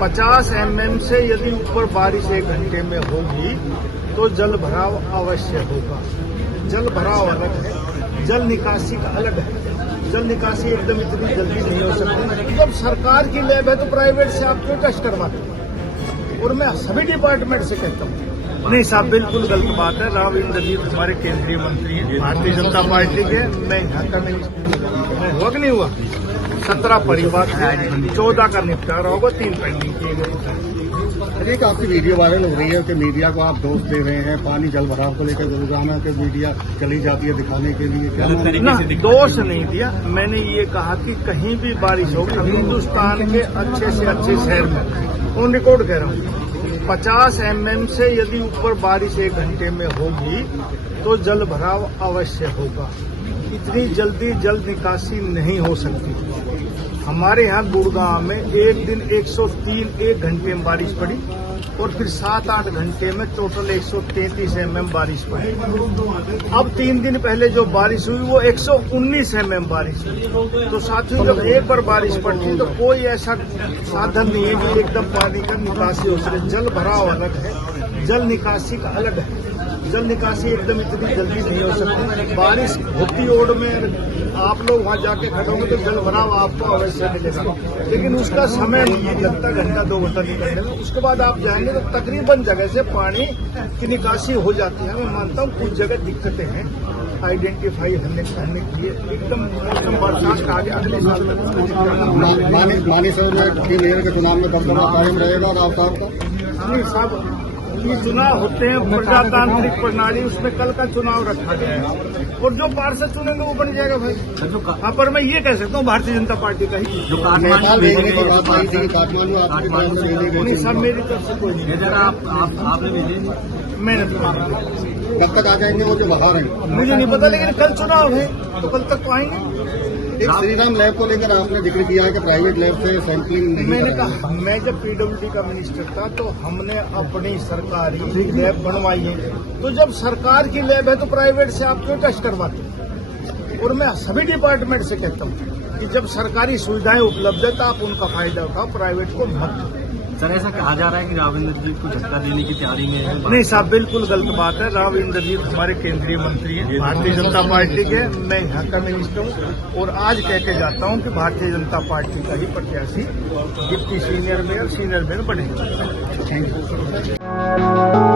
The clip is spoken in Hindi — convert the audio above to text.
50 mm से यदि ऊपर बारिश 1 घंटे में होगी तो जल भराव अवश्य होगा। जल भराव अलग है, जल निकासी का अलग है। जल निकासी एकदम इतनी जल्दी नहीं हो सकती। जब सरकार की लैब है तो प्राइवेट से आप क्यों टेस्ट करवाते हैं? और मैं सभी डिपार्टमेंट से कहता हूँ, नहीं साहब बिल्कुल गलत बात है। राव इंद्रजीत हमारे केंद्रीय मंत्री हैं, भारतीय जनता पार्टी के। मैं यहाँ का नहीं हुआ कि नहीं हुआ। 17 परिवार है, 14 का निपटारा होगा, 3 पेंडिंग किए गए। एक आपकी वीडियो वायरल हो रही है कि मीडिया को आप दोष दे रहे हैं, पानी जल भराव को लेकर रोजाना के मीडिया चली जाती है दिखाने के लिए। क्या ना दोष नहीं दिया, मैंने ये कहा कि कहीं भी बारिश होगी हिंदुस्तान के अच्छे से अच्छे शहर में, ऑन रिकॉर्ड कह रहा हूँ, 50 mm से यदि ऊपर बारिश 1 घंटे में होगी तो जल भराव अवश्य होगा। इतनी जल्दी जल निकासी नहीं हो सकती। हमारे यहाँ गुड़गांव में एक दिन 103 1 घंटे में बारिश पड़ी और फिर 7-8 घंटे में टोटल 133 mm बारिश पड़ी। अब 3 दिन पहले जो बारिश हुई वो 119 mm बारिश हुई। तो साथियों, जब एक बार बारिश पड़ती है तो कोई ऐसा साधन नहीं है कि एकदम पानी का निकासी हो सके। जल भराव अलग है, जल निकासी का अलग है। जल निकासी एकदम इतनी जल्दी नहीं हो सकती। बारिश होती ओड में आप लोग वहां जाके खड़े होंगे तो जल भराव आपको अवश्य मिलेगा, लेकिन उसका समय नहीं लगता, घंटा 2 घंटा निकलने में। उसके बाद आप जाएंगे तो तकरीबन जगह से पानी की निकासी हो जाती है। मैं मानता हूँ कुछ जगह दिक्कतें हैं आइडेंटिफाई करने के लिए। एकदम मौसम बरसात का आगे अगले साल तक मानी सर की मेयर के चुनाव में दबदबा कायम रहेगा और आप साहब का नहीं साहब, ये चुनाव होते हैं प्रजातांत्रिक प्रणाली, उसमें कल का चुनाव रखा गया है और जो पार्षद चुनेंगे वो बन जाएगा भाई। हाँ, पर मैं ये कह सकता हूँ भारतीय जनता पार्टी का ही। जो नेपाल भेजने की बात आई थी, काठमांडू नहीं साहब, मेरी तरफ से कोई नहीं। आपने भेजे? मैंने तो कब तक आ जाएंगे वो जो बाहर हैं? मुझे नहीं पता, लेकिन कल चुनाव है तो कल तक तो आएंगे। एक श्रीराम लैब को लेकर आपने जिक्र किया है कि प्राइवेट लैब से सैंपलिंग नहीं। मैंने कहा, मैं जब पीडब्ल्यूडी का मिनिस्टर था तो हमने अपनी सरकारी लैब बनवाई है। तो जब सरकार की लैब है तो प्राइवेट से आप क्यों टेस्ट करवाते हैं? और मैं सभी डिपार्टमेंट से कहता हूँ कि जब सरकारी सुविधाएं उपलब्ध है तो आप उनका फायदा उठाओ, प्राइवेट को मत। सर, ऐसा कहा जा रहा है कि राव इंद्रजीत को झटका देने की तैयारी में है। नहीं साहब, बिल्कुल गलत बात है। राव इंद्रजीत हमारे केंद्रीय मंत्री हैं, भारतीय जनता पार्टी के। मैं यहाँ का मिनिस्टर हूँ और आज कह के जाता हूँ कि भारतीय जनता पार्टी का ही प्रत्याशी डिप्टी सीनियर मेयर बनेगा। Thank you.